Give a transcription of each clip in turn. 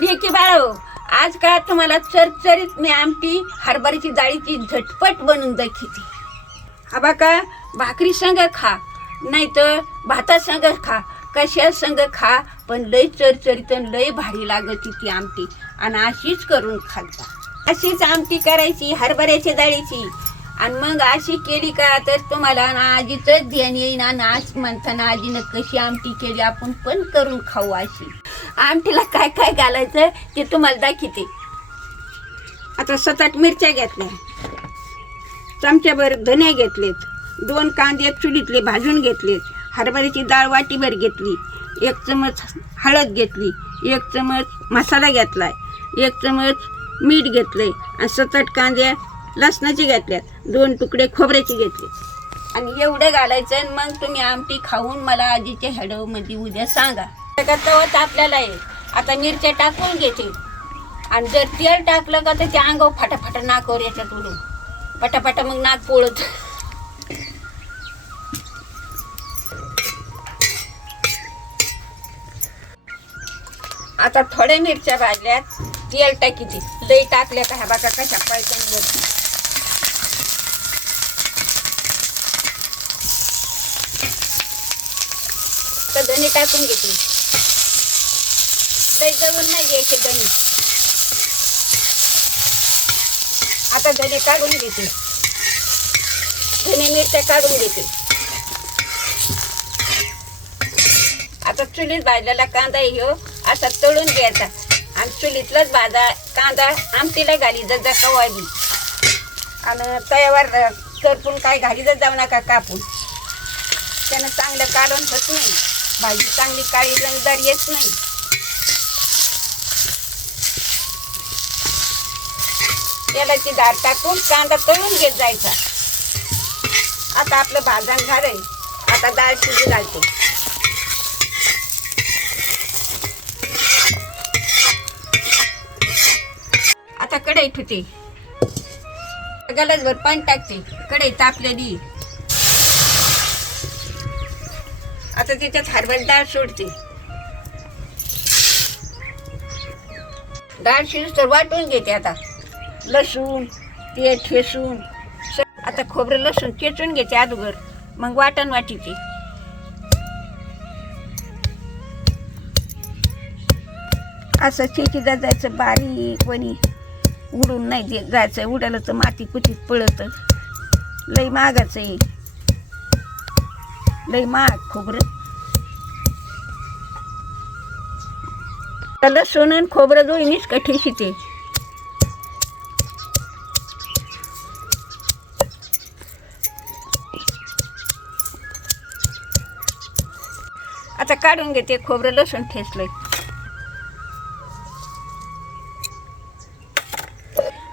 लेकी बाळो, आज का तुम्हाला चरचरीत मी आमटी हरभऱ्याची डाळीची झटपट बनवून दाखवते. हा बाका, भाकरी संग खा नाही तर भाता संग खा, कशा संग खा, पण लय चरचरीत लय भारी लागत ती आमटी. आणि अशीच करून खालता. अशीच आमटी करायची हरभऱ्याच्या डाळीची. आणि मग अशी केली का तर तुम्हाला ना आजीचंच ध्यान येईन. आणि आज म्हणताना आजीनं कशी आमटी केली आपण पण करून खाऊ. अशी आमटीला काय काय घालायचं ते तुम्हाला दाखवते. आता 7-8 मिरच्या घेतल्या, चमच्याभर धने घेतलेत, 2 कांदे चुलीतले भाजून घेतलेत, हरभऱ्याची डाळ वाटीभर घेतली, 1 चमच हळद घेतली, 1 चमच मसाला घेतलाय, 1 चमच मीठ घेतलंय आणि 7-8 कांदे लसणाची घेतल्यात, 2 तुकडे खोबऱ्याचे घेतले. आणि एवढं घालायचं. आणि मग तुम्ही आमटी खाऊन मला आजीच्या हेडवमध्ये उद्या सांगा. तवत आपल्याला आहे. आता मिरच्या टाकून घेते. आणि जर तेल टाकलं का तर त्या अंगावर फाटाफाटा नाकावर याच्यात उडून पटापटा मग नाक पोळत. आता थोड्या मिरच्या भाजल्यात, तेल टाकीते. लई टाकल्या का ह्या बाका कशा पायथ्यान वरती. तर धने टाकून घेते. लई जळून नाही घ्यायचे धने. आता धने काढून घेते. धने मिरच्या काढून घेते. आता चुलीत भाजलेला कांदा ह्यो असा तळून घ्यायचा. आणि चुलीतलाच भाजा कांदा आमटीला घाली जा कवाली. आणि तव्यावर करपून काय घाली जाऊ नका कापून. त्यानं चांगलं काढून होत नाही. भाजी चांगली काळी रंगदार येत नाही. तेलाची धार टाकून कांदा तळून घेत जायचा. आता आपलं भाजण झालंय. आता डाळ शिजू घालते. आता कढई ठेवते. गलासभर पाणी टाकते. कढई तापलेली. आता त्याच्यात हरभरा डाळ सोडते. डाळ शिजूस तर वाटून घेते. आता लसूण ते ठेसून आता खोबरं लसूण चेचून घेते अगोदर. मग वाटण वाटीते. असं चेचीत जायचं बारीक वणी. उडून नाही जायचं. उडालं तर माती कुतीत पळत. लई महागाचं आहे. लई महाग खोबरं. लसूण आणि खोबरं दोन्हीच कठी शिते. आता काढून घेते. खोबरं लसूण ठेचलंय.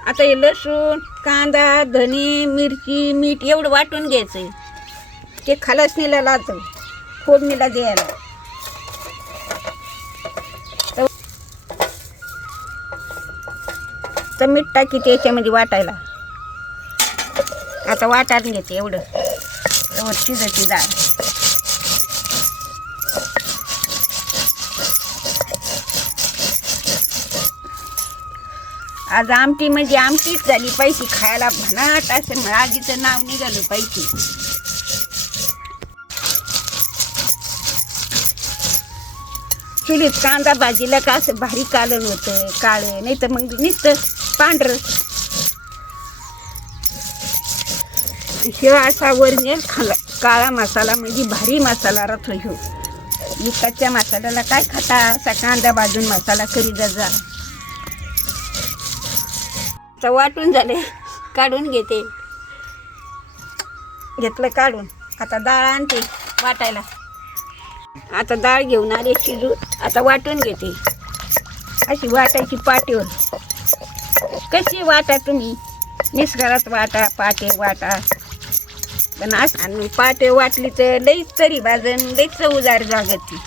आता हे लसूण कांदा धने मिरची मीठ एवढं वाटून घ्यायचंय. ते खलसणीला लावतं फोडणीला द्यायला. तर मीठ टाकी त्याच्यामध्ये वाटायला. आता वाटायला घेते एवढं. एवढं शिजायची डाळ. आज आमटी म्हणजे आमटीच झाली पाहिजे. खायला भन्नाट असं आजीचं नाव निघालं पाहिजे. चुलीत कांदा भाजीला का असं भारी कालण होतं. काळं नाही तर मग नुसतं पांढरं. ह्यो असा वरनेल खाला काळा मसाला म्हणजे भारी मसाला राहतो ह्यो. विकतच्या मसाल्याला काय खाता. असा कांदा भाजून मसाला करी जा. आता वाटून झाले. काढून घेते. घेतलं काढून. आता डाळ आणते वाटायला. आता डाळ घेऊन आले शिजून. आता वाटून घेते. अशी वाटायची पाटीवर. कशी वाटा तुम्ही. मिसळात वाटा पाटे वाटा. पण आणि पाटे वाटली तर लईच तरी भाजन लईच चवदार लागत ती.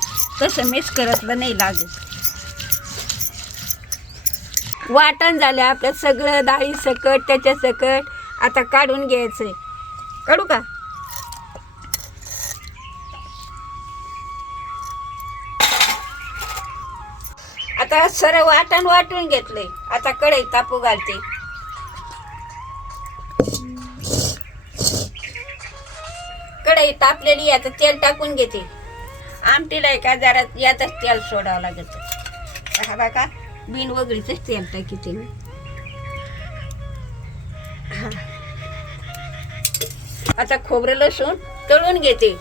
तसं मिसळतलं नाही लागत. वाटण झालं आपलं सगळं डाळी सकट त्याच्या सकट. आता काढून घ्यायचं. काढू का. आता सरळ वाटण वाटून घेतलंय. आता कढई तापू घालते. कढई तापलेली आता तेल टाकून घेते. आमटीला एका जरा यातच तेल सोडावं लागत. हा बघा बिन वगळीच तेल टाकीते मी. आता खोबरं लसूण तळून घेते.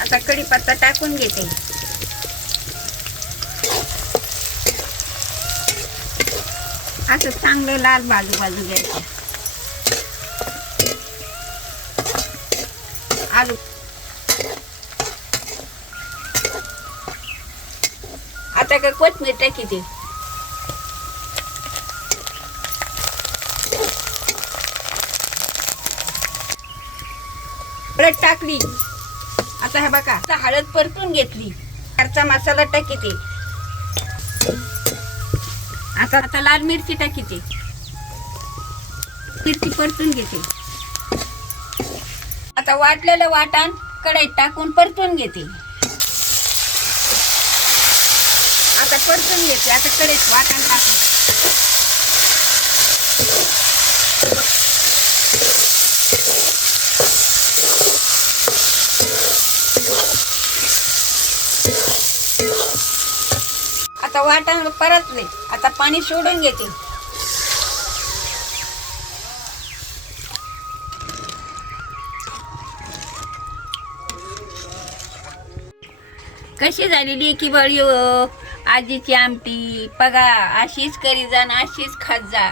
आता कढीपत्ता टाकून घेते. असं चांगलं लाल बाजू घ्यायचं. आलू आता काय कोथिंबीर टाकीते. हळद टाकली. आता हे बघा आता हळद परतून घेतली. घरचा मसाला टाकीते. आता लाल मिरची टाकीते. मिरची परतून घेते. आता वाटलेलं वाटण कढईत टाकून परतून घेते. आता परतून घेते. आता कढईत वाटण टाकून आता वाटण परतले. आता पाणी सोडून घेते. कशी झालेली की बळी आजीची आमटी बघा. अशीच करी जा ना अशीच खात जा.